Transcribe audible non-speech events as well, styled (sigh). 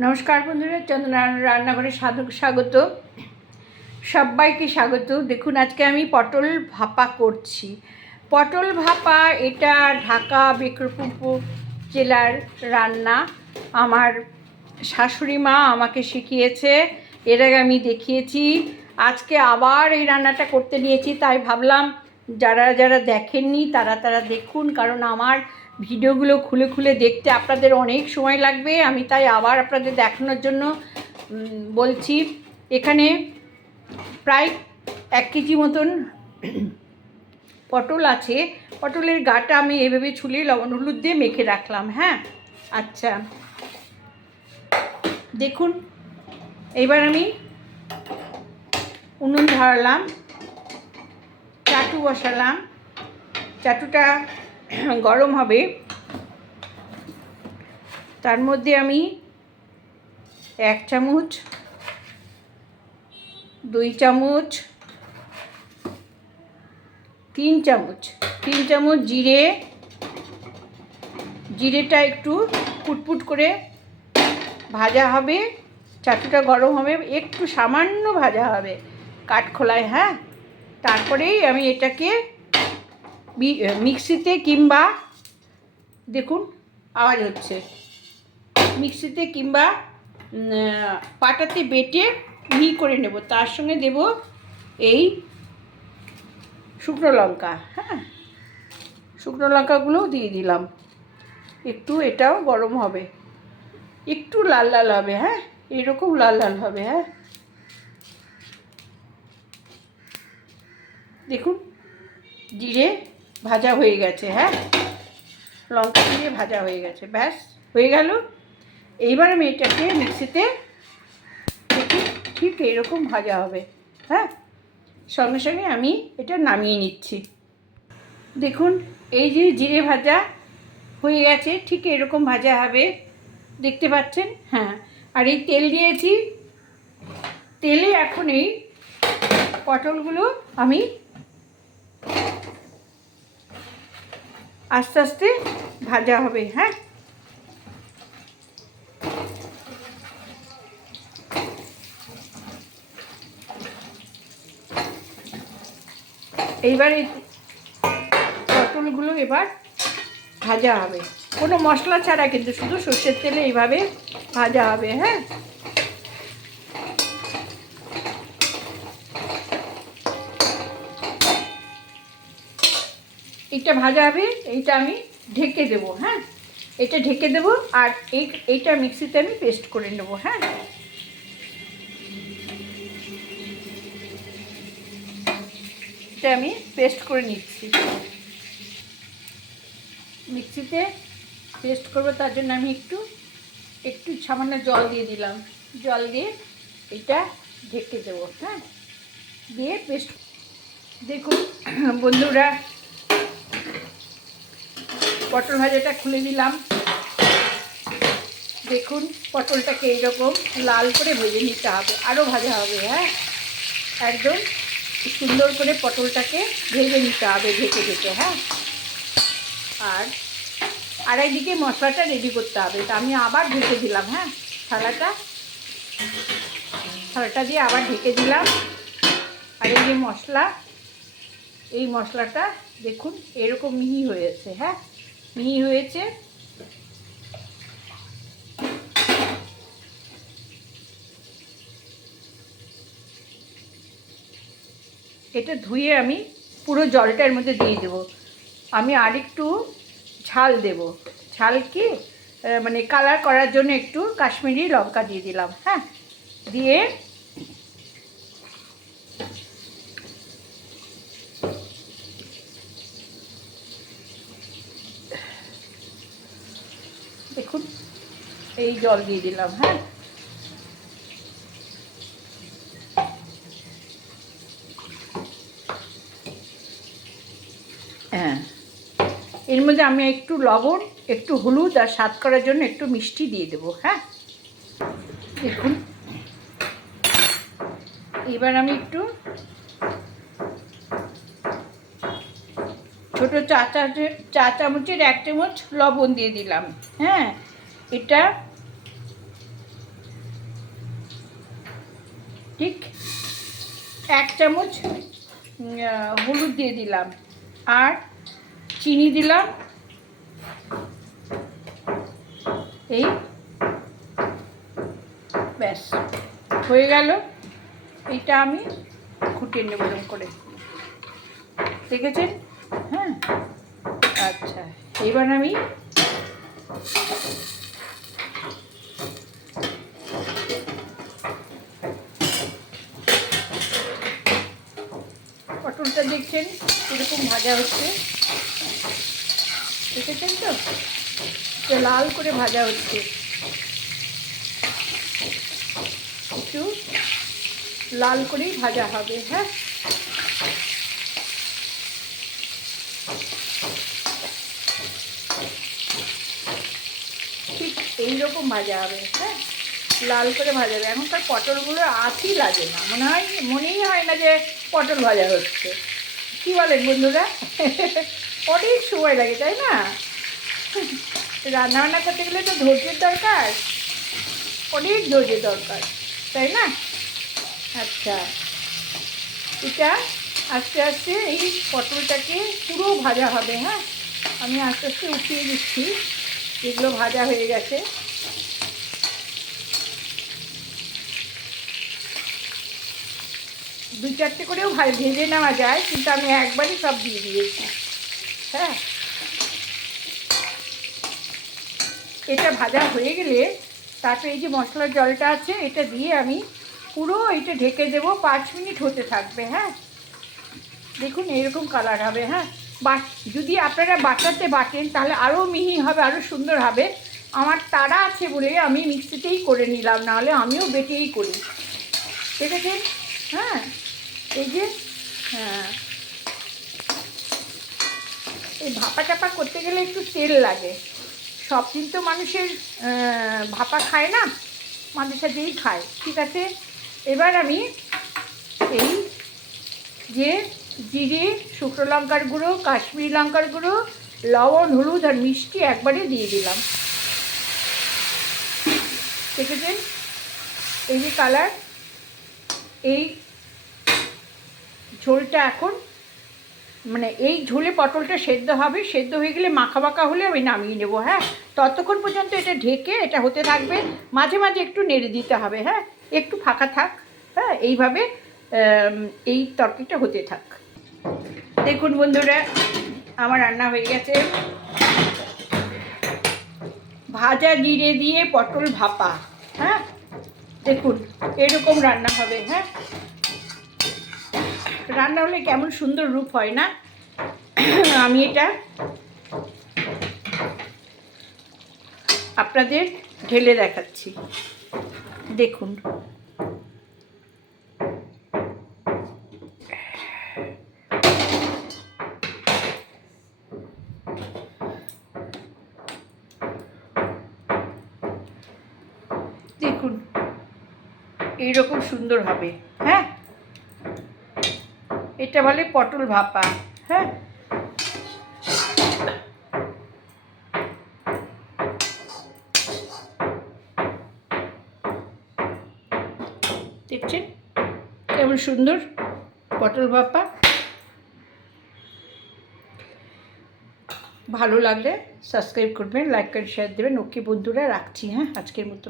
নমস্কার বন্ধুরা, চন্দ্রনারায়ণ রান্নাঘরে সাধক স্বাগত। সবাইকে স্বাগত। দেখুন, আজকে আমি পটল ভাপা করছি। পটল ভাপা, এটা ঢাকা বিক্রমপুর জেলার রান্না। আমার শাশুড়ি মা আমাকে শিখিয়েছে, এর আগে আমি দেখিয়েছি। আজকে আবার এই রান্নাটা করতে নিয়েছি, তাই ভাবলাম যারা যারা দেখেননি তারা তারা দেখুন, কারণ আমার ভিডিওগুলো খুলে খুলে দেখতে আপনাদের অনেক সময় লাগবে। আমি তাই আবার আপনাদের দেখানোর জন্য বলছি, এখানে প্রায় এক কেজি মতন পটল আছে। পটলের গাটা আমি এভাবে ছুলিয়ে লবণ, হলুদ দিয়ে মেখে রাখলাম হ্যাঁ? আচ্ছা। দেখুন, এবার আমি উনুন ধরালাম চাটু বসালাম। চাটুটা (coughs) গরম হবে। তার মধ্যে আমি এক চামচ, দুই চামচ, তিন চামচ তিন চামচ জিরে। জিরেটা একটু পুটপুট করে ভাজা হবে। চাটুটা গরম হবে, একটু সামান্য ভাজা হবে। কাঠখোলায় হ্যাঁ? তারপরেই আমি এটাকে মিক্সিতে কিংবা, দেখুন, আওয়াজ হচ্ছে। মিক্সিতে কিংবা পাটাতে বেটে মিহি করে নেব। তার সঙ্গে দেব এই শুকনো লঙ্কা হ্যাঁ? শুকনো লঙ্কাগুলোও দিয়ে দিলাম। একটু এটাও গরম হবে। একটু লাল লাল হবে হ্যাঁ? এরকম লাল লাল হবে হ্যাঁ? দেখুন, জিরে ভাজা হয়ে গেছে হ্যাঁ? লঙ্কা দিয়ে ভাজা হয়ে গেছে, ব্যাস, হয়ে গেল। এইবার আমি এটাকে মিক্সিতে ঠিক এরকম ভাজা হবে হ্যাঁ? সঙ্গে সঙ্গে আমি এটা নামিয়ে নিচ্ছি। দেখুন, এই যে জিরে ভাজা হয়ে গেছে, ঠিক এরকম ভাজা হবে, দেখতে পাচ্ছেন? হ্যাঁ আর এই তেল দিয়েছি। তেলে এখন এই পটলগুলো আমি আস্তে আস্তে ভাজা হবে হ্যাঁ? এইবার এই পটলগুলো এবার ভাজা হবে। কোনো মশলা ছাড়া কিন্তু শুধু সর্ষের তেলে এইভাবে ভাজা হবে হ্যাঁ? এইটা ভাজা হবে, এইটা আমি ঢেকে দেবো হ্যাঁ? এটা ঢেকে দেবো আর এই, এইটা মিক্সিতে আমি পেস্ট করে নেব হ্যাঁ? এটা আমি পেস্ট করে নিচ্ছি। মিক্সিতে পেস্ট করব, তার জন্য আমি একটু একটু সামান্য জল দিয়ে দিলাম। জল দিয়ে এটা ঢেকে দেবো হ্যাঁ? দিয়ে পেস্ট, দেখুন, বন্ধুরা পটল ভাজাটা খুলে নিলাম। দেখুন পটলটাকে এইরকম লাল করে ভেজে নিতে হবে। আরও ভাজা হবে হ্যাঁ? একদম সুন্দর করে পটলটাকে ভেজে নিতে হবে ঢেকে ঢেকে হ্যাঁ? আর আড়াই দিকে মশলাটা রেডি করতে হবে। তা আমি আবার ঢেকে দিলাম হ্যাঁ? থালাটা। থালাটা দিয়ে আবার ঢেকে দিলাম। আর এই যে মশলা, এই মশলাটা দেখুন, এরকম মিহি হয়েছে হ্যাঁ? মিহি হয়েছে। এটা ধুয়ে আমি পুরো জলটা এর মধ্যে দিয়ে দেবো। আমি ঝাল দেব। ঝাল কি আহ, মানে কালার করার জন্য একটু কাশ্মীরি লঙ্কা দিয়ে দিলাম হ্যাঁ? দিয়ে দেখুন এই জল দিয়ে দিলাম হ্যাঁ? হ্যাঁ। এর মধ্যে আমি একটু লবণ, একটু হলুদ আর স্বাদ করার জন্য একটু মিষ্টি দিয়ে দেবো হ্যাঁ? দেখুন। এবার আমি একটু ছোটো চা চামচের চা চামচের এক চামচ লবণ দিয়ে দিলাম হ্যাঁ? এটা ঠিক এক চামচ হলুদ দিয়ে দিলাম। আর চিনি দিলাম। এই ব্যাস, হয়ে গেল। এটা আমি ফুটিয়ে নেব করে। দেখেছেন? হ্যাঁ? আচ্ছা এবার আমি পটলটা দেখছেন এরকম ভাজা হচ্ছে। দেখেছেন তো? লাল করে ভাজা হচ্ছে। একটু লাল করেই ভাজা হবে হ্যাঁ? ঠিক এইরকম ভাজা হবে হ্যাঁ? লাল করে ভাজা হবে। এখনকার পটলগুলো আঁচই লাগে না। মনে হয় মনেই হয় না যে পটল ভাজা হচ্ছে। কী বলেন বন্ধুরা? অনেক সময় লাগে, তাই না? রান্না বান্না করতে গেলে তো ধৈর্যের দরকার। অনেক ধৈর্যের দরকার, তাই না? আচ্ছা এটা আস্তে আস্তে এই পটলটাকে পুরো ভাজা হবে হ্যাঁ? আমি আস্তে আস্তে উঠিয়ে দিচ্ছি। এগুলো ভাজা হয়ে গেছে দুই চারটে করেও ভেজে নেওয়া যায়, কিন্তু আমি একবারই সব দিয়ে দিয়েছি। হ্যাঁ? এটা ভাজা হয়ে গেলে তারপরে এই যে মশলার জলটা আছে, এটা দিয়ে আমি পুরো এটা ঢেকে দেবো, পাঁচ মিনিট হতে থাকবে হ্যাঁ? দেখুন, এরকম কালার হবে হ্যাঁ? বাট যদি আপনারা বাটাতে বাটেন, তাহলে আরও মিহি হবে আরও সুন্দর হবে। আমার তারা আছে বলে আমি মিক্সিতেই করে নিলাম, নাহলে আমিও বেটেই করি। ঠিক আছে? হ্যাঁ এই যে হ্যাঁ। এই ভাপা চাপা করতে গেলে একটু তেল লাগে। সব দিন তো মানুষের ভাপা খায় না, মাঝে সাথেই খায়, ঠিক আছে? এবার আমি এই যে জিরে, শুকনো লঙ্কার গুঁড়ো, কাশ্মীরি লঙ্কার গুঁড়ো, লবণ, হলুদ আর মিষ্টি একবারে দিয়ে দিলাম। দেখেছেন? এই যে কালার, এই ঝোলটা এখন মানে এই ঝোলে পটলটা সেদ্ধ হবে, সেদ্ধ হয়ে গেলে মাখা মাখা হলে আমি নামিয়ে নেব হ্যাঁ? ততক্ষণ পর্যন্ত এটা ঢেকে এটা হতে থাকবে, মাঝে মাঝে একটু নেড়ে দিতে হবে হ্যাঁ? একটু ফাঁকা থাক হ্যাঁ? এইভাবে এই তরকারিটা হতে থাক। দেখুন বন্ধুরা, আমার রান্না হয়ে গেছে। ভাজা জিরে দিয়ে পটল ভাপা হ্যাঁ? দেখুন, এরকম রান্না হবে হ্যাঁ? রান্না হলে কেমন সুন্দর রূপ হয় না? (coughs) আমি এটা আপনাদের ঢেলে দেখাচ্ছি। দেখুন। দেখুন। এইরকম সুন্দর হবে। এটা বলে পটল ভাপা হ্যাঁ? দেখছেন? কেমন সুন্দর পটল ভাপা। ভালো লাগলে সাবস্ক্রাইব করবেন, লাইক করে শেয়ার দেবেন। ওকে বন্ধুরা, রাখছি হ্যাঁ? আজকের মতো।